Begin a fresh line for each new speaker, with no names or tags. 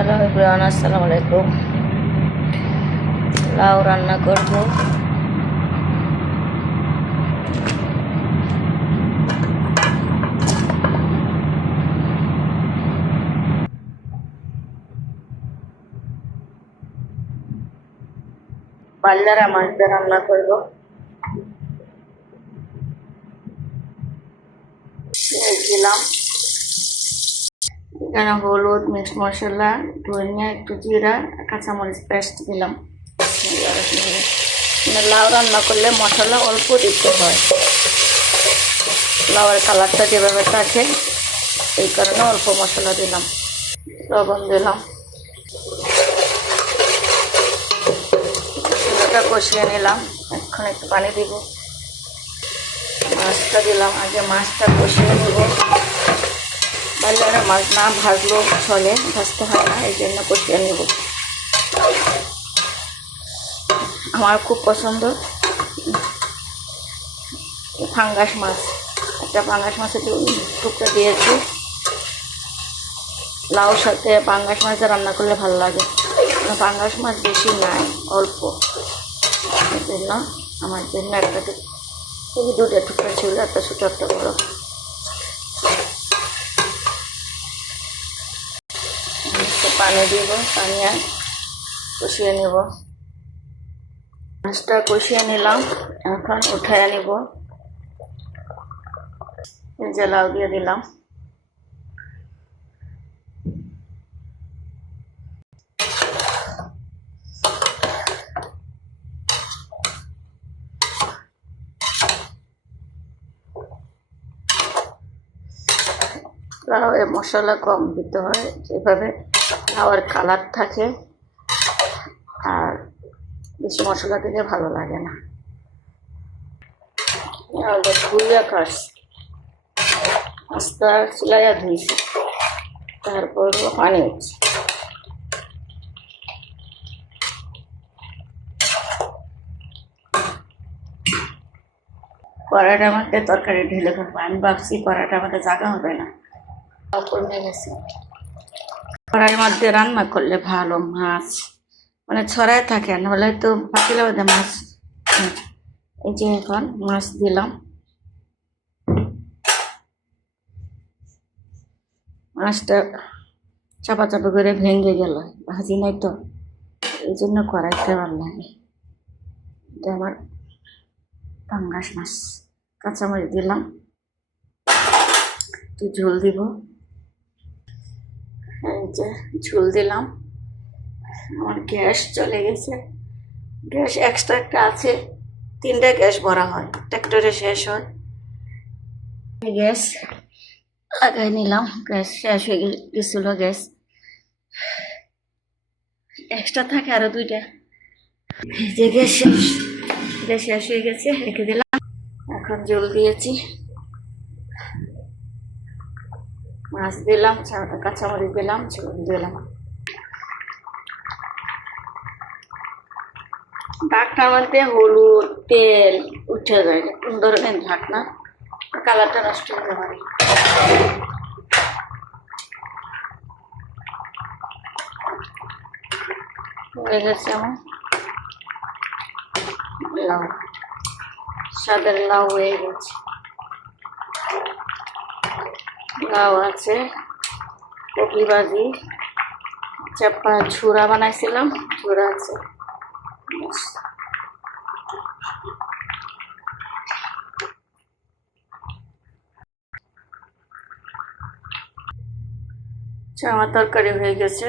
Hello ইব্রাহান আসসালামু আলাইকুম। লাউ রান্না করব। পাল্লারা মাছ দিয়ে রান্না করব। দিলাম এখানে হলুদ মিক্স মশলা, ধনিয়া, একটু জিরা, কাঁচামরিচ পেস্ট দিলাম। মানে লাউ রান্না করলে মশলা অল্প দিতে হয়। লাউয়ের কালারটা যেভাবে থাকে, এই কারণে অল্প মশলা দিলাম। লবণ দিলাম। মশলাটা কষিয়ে নিলাম। এখন একটু পানি দিব। মাছটা দিলাম। আগে মাছটা কষিয়ে নেব। বাজারে মাছ না ভাজলেও চলে ভাজতে হয় না, এই জন্য কষিয়ে নেব। আমার খুব পছন্দ ফাঙ্গাস মাছ। একটা পাঙ্গাস মাছের টুকটা দিয়েছি লাউ সাথে পাঙ্গাস মাছ রান্না করলে ভালো লাগে। পাঙ্গাস মাছ বেশি নাই, অল্প। এই জন্য আমার জন্য একটা এই দুটো টুকরা ছিল, একটা ছোটো, একটা বড় একটু পানি দিব, পানি আর কষিয়ে নেব। মাছটা কষিয়ে নিলাম, এখন উঠায় নিব যে লাউ দিয়ে দিলাম। লাউয়ে মশলা কম দিতে হয়, যেভাবে লাউয়ের কালার থাকে। আর বেশি মশলা দিলে ভালো লাগে না। ধুইয়া কাটছি আস্তা চিলাইয়া ধুইছি। তারপর পানি কড়াইটার মধ্যে তরকারি ঢেলে ফেলব। আমি ভাবছি কড়াইটার মধ্যে জাগা হবে না। কমে গেছে। কড়াইয়ের মধ্যে রান্না করলে ভালো মাছ। মানে ছড়ায় থাকে নাহলে তো পাতিলা মধ্যে মাছ। এই যে এখন মাছ দিলাম। মাছটা চাপা চাপা করে ভেঙে গেল, ভাজি নাই তো। এই জন্য কড়াইতে ভালো লাগে এটা আমার পাঙ্গাস মাছ। কাঁচামরিচ দিলাম। একটু ঝোল দিব। যে ঝোল দিলাম। আমার গ্যাস চলে গেছে। গ্যাস এক্সট্রা একটা আছে। তিনটা গ্যাস ভরা হয়। ট্র্যাক্টরে শেষ হয়। গ্যাস লাগাই নিলাম। গ্যাস শেষ হয়ে গেছিল গ্যাস। এক্সট্রা থাকে আরও দুইটা। যে গ্যাস শেষ। গ্যাস শেষ হয়ে গেছে। রেখে দিলাম। এখন জল দিয়েছি। মাছ দিলাম কাঁচামরিচ দিলাম ঝোল দিলাম ঢাকনার মধ্যে হলুদ তেল উঠে যায় ধরনের ঢাকনা কালারটা নষ্ট হতে পারে হয়ে গেছে আমার লাউ সাদের লাউ হয়ে গেছে লাউ আছে। কপি ভাজি চাপা ছুরা বানাইছিলাম। ছুরা আছে। আচ্ছা আমার তরকারি হয়ে গেছে।